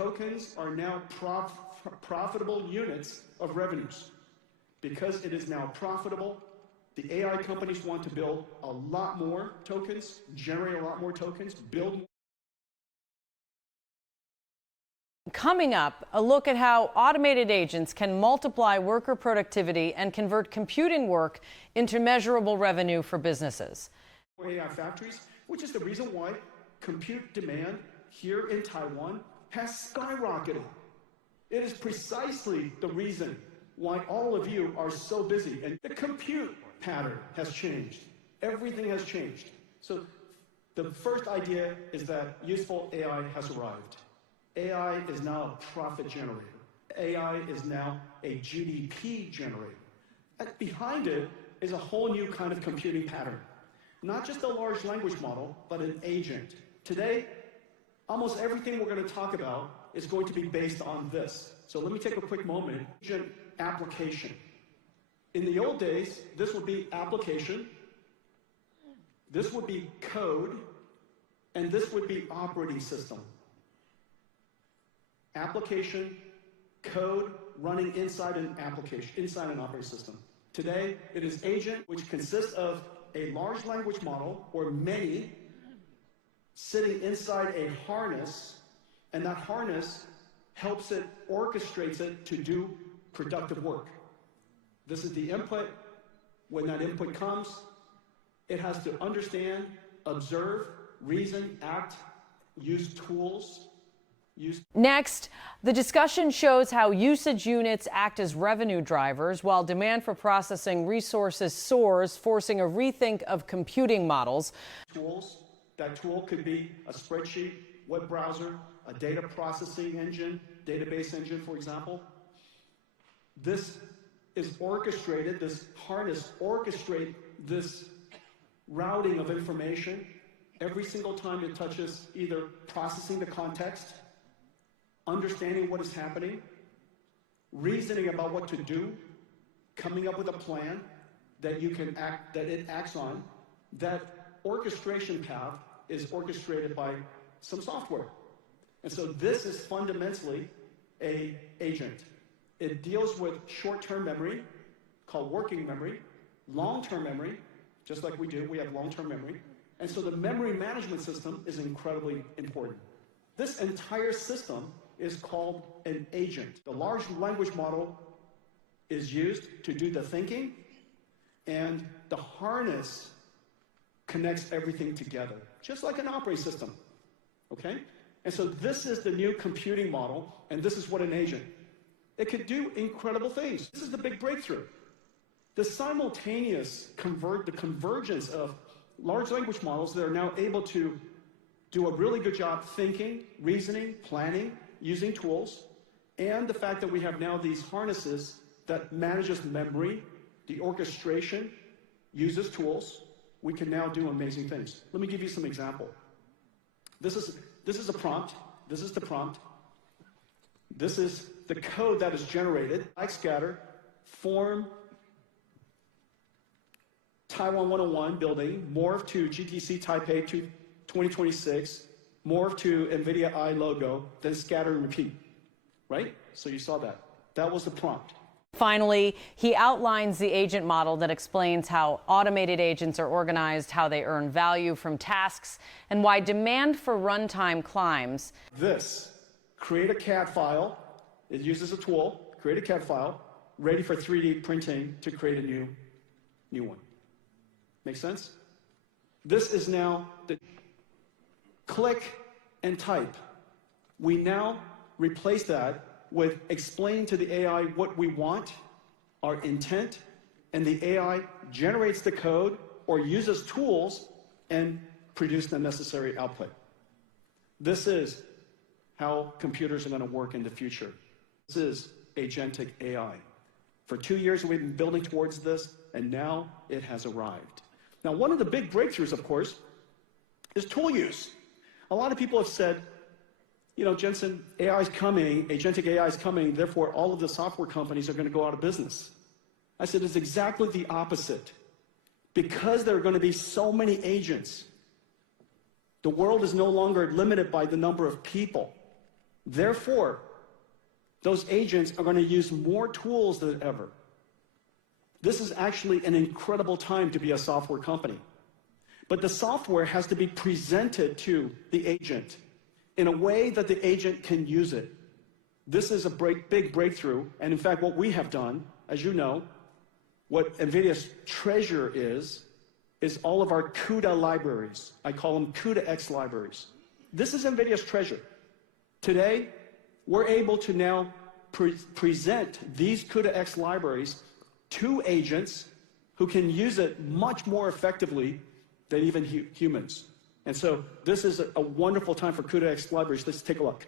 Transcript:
Tokens are now profitable units of revenues. Because it is now profitable, the AI companies want to build a lot more tokens, generate a lot more tokens, build more. Coming up, a look at how automated agents can multiply worker productivity and convert computing work into measurable revenue for businesses. AI factories, which is the reason why compute demand here in Taiwan has skyrocketed. It is precisely the reason why all of you are so busy. And the compute pattern has changed. Everything has changed. So the first idea is that useful AI has arrived. AI is now a profit generator. AI is now a GDP generator. And behind it is a whole new kind of computing pattern. Not just a large language model, but an agent. Today, almost everything we're going to talk about is going to be based on this. So let me take a quick moment. Agent application. In the old days, this would be application, this would be code, and this would be operating system. Application, code, running inside an application, inside an operating system. Today, it is agent, which consists of a large language model, or many, sitting inside a harness, and that harness helps it, orchestrates it to do productive work. This is the input. When that input comes, it has to understand, observe, reason, act, use tools. Next, the discussion shows how usage units act as revenue drivers while demand for processing resources soars, forcing a rethink of computing models. Tools. That tool could be a spreadsheet, web browser, a data processing engine, database engine, for example. This is orchestrated, this harness orchestrates this routing of information every single time it touches either processing the context, understanding what is happening, reasoning about what to do, coming up with a plan that you can act, that it acts on. That orchestration path is orchestrated by some software. And so this is fundamentally an agent. It deals with short-term memory, called working memory, long-term memory, just like we do, we have long-term memory. And so the memory management system is incredibly important. This entire system is called an agent. The large language model is used to do the thinking, and the harness connects everything together, just like an operating system, okay? And so this is the new computing model, and this is what an agent. It could do incredible things. This is the big breakthrough. The simultaneous convergence of large language models that are now able to do a really good job thinking, reasoning, planning, using tools, and the fact that we have now these harnesses that manages memory, the orchestration, uses tools, we can now do amazing things. Let me give you some example. This is a prompt. This is the prompt. This is the code that is generated. Like scatter, form, Taiwan 101 building, morph to GTC Taipei 2026, morph to NVIDIA I logo, then scatter and repeat, right? So you saw that. That was the prompt. Finally, he outlines the agent model that explains how automated agents are organized, how they earn value from tasks, and why demand for runtime climbs. This, create a CAD file. It uses a tool, create a CAD file, ready for 3D printing to create a new one. Make sense? This is now the click and type. We now replace that with explaining to the AI what we want, our intent, and the AI generates the code or uses tools and produce the necessary output. This is how computers are going to work in the future. This is agentic AI. For 2 years we've been building towards this, and now it has arrived. Now, one of the big breakthroughs, of course, is tool use. A lot of people have said, you know, Jensen, AI is coming, agentic AI is coming, therefore all of the software companies are going to go out of business. I said it's exactly the opposite. Because there are going to be so many agents, the world is no longer limited by the number of people. Therefore, those agents are going to use more tools than ever. This is actually an incredible time to be a software company. But the software has to be presented to the agent in a way that the agent can use it. This is a big breakthrough, and in fact, what we have done, as you know, what NVIDIA's treasure is all of our CUDA libraries. I call them CUDA-X libraries. This is NVIDIA's treasure. Today, we're able to now present these CUDA-X libraries to agents who can use it much more effectively than even humans. And so this is a wonderful time for CUDA-X libraries. Let's take a look.